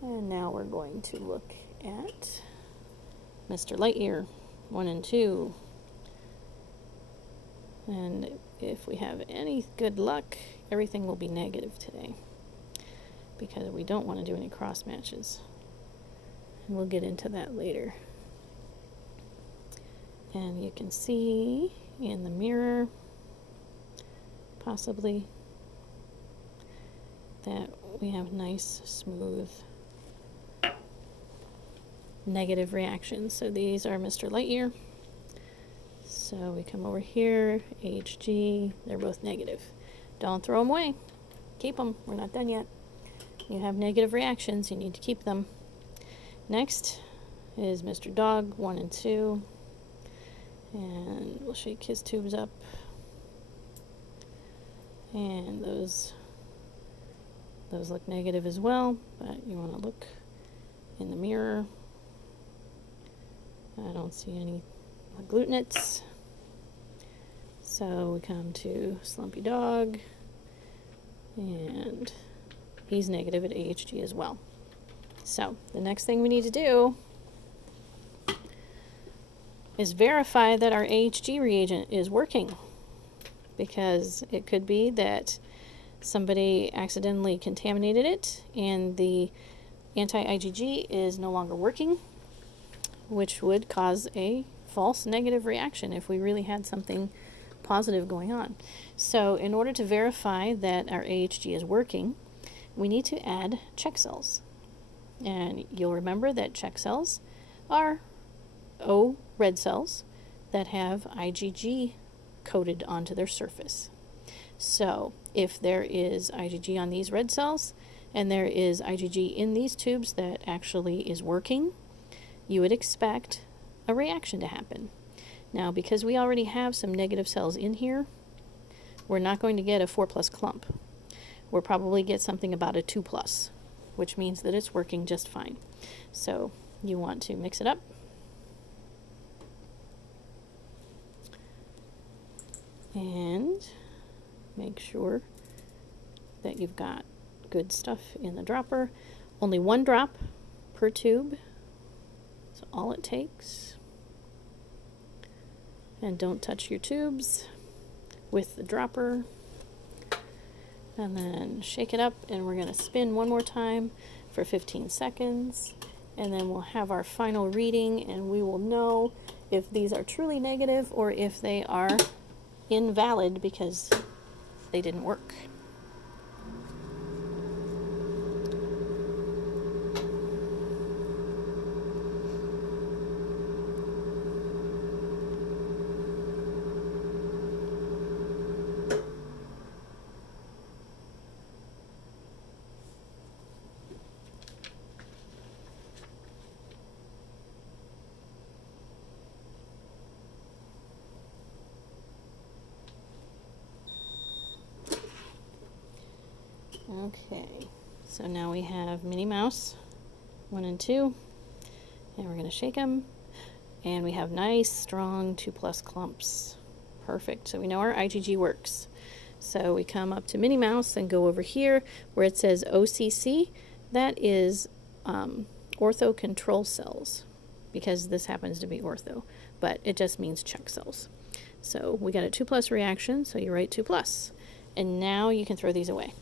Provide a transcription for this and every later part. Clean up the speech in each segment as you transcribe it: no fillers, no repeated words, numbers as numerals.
And now we're going to look at Mr. Lightyear 1 and 2. And if we have any good luck, everything will be negative today, because we don't want to do any cross matches. And we'll get into that later. And you can see in the mirror, possibly, that we have nice, smooth, negative reactions. So these are Mr. Lightyear. So we come over here, HG, they're both negative. Don't throw them away. Keep them. We're not done yet. You have negative reactions, you need to keep them. Next is Mr. Dog 1 and 2. And we'll shake his tubes up. And those look negative as well, but you want to look in the mirror. I don't see any agglutinates. So we come to Slumpy Dog, and he's negative at AHG as well. So the next thing we need to do is verify that our AHG reagent is working, because it could be that somebody accidentally contaminated it and the anti-IgG is no longer working, which would cause a false negative reaction if we really had something positive going on. So in order to verify that our AHG is working, we need to add check cells. And you'll remember that check cells are O red cells that have IgG coated onto their surface. So if there is IgG on these red cells and there is IgG in these tubes that actually is working, you would expect a reaction to happen. Now, because we already have some negative cells in here, we're not going to get a 4+ clump. We'll probably get something about a 2+, which means that it's working just fine. So you want to mix it up. And make sure that you've got good stuff in the dropper. Only 1 drop per tube. That's all it takes. And don't touch your tubes with the dropper. And then shake it up, and we're going to spin one more time for 15 seconds. And then we'll have our final reading, and we will know if these are truly negative or if they are invalid because they didn't work. Okay, so now we have Minnie Mouse 1 and 2, and we're going to shake them, and we have nice, strong 2+ clumps. Perfect. So we know our IgG works. So we come up to Minnie Mouse and go over here where it says OCC. That is ortho control cells, because this happens to be ortho, but it just means check cells. So we got a 2+ reaction, so you write 2+. And now you can throw these away.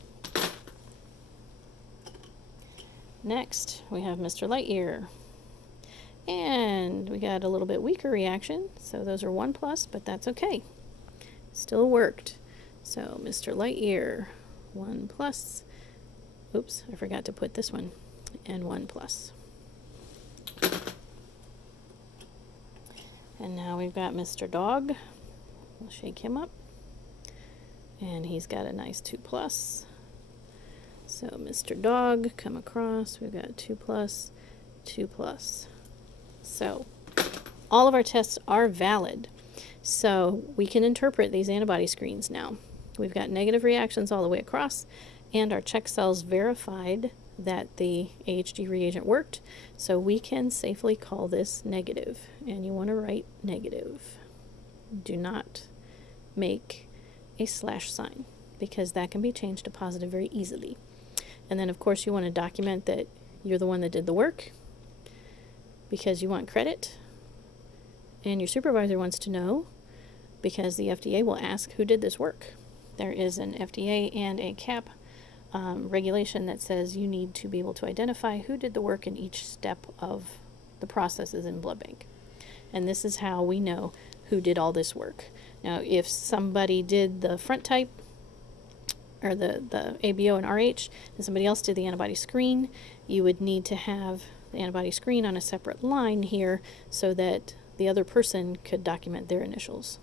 Next, we have Mr. Lightyear. And we got a little bit weaker reaction, so those are 1+, but that's okay. Still worked. So Mr. Lightyear, 1+. Oops, I forgot to put this one. And 1+. And now we've got Mr. Dog. We'll shake him up. And he's got a nice 2+. So Mr. Dog, come across, we've got 2+, 2+. So all of our tests are valid. So we can interpret these antibody screens now. We've got negative reactions all the way across, and our check cells verified that the AHG reagent worked. So we can safely call this negative. And you want to write negative. Do not make a slash sign, because that can be changed to positive very easily. And then, of course, you want to document that you're the one that did the work because you want credit, and your supervisor wants to know because the FDA will ask who did this work. There is an FDA and a CAP regulation that says you need to be able to identify who did the work in each step of the processes in blood bank. And this is how we know who did all this work. Now, if somebody did the front type, or the ABO and RH, and somebody else did the antibody screen, you would need to have the antibody screen on a separate line here so that the other person could document their initials.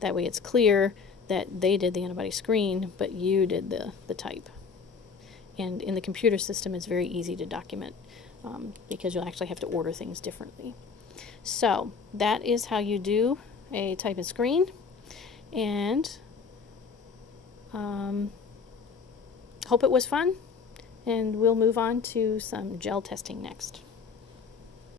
That way it's clear that they did the antibody screen, but you did the type. And in the computer system, it's very easy to document because you'll actually have to order things differently. So that is how you do a type and screen. And hope it was fun. And we'll move on to some gel testing next.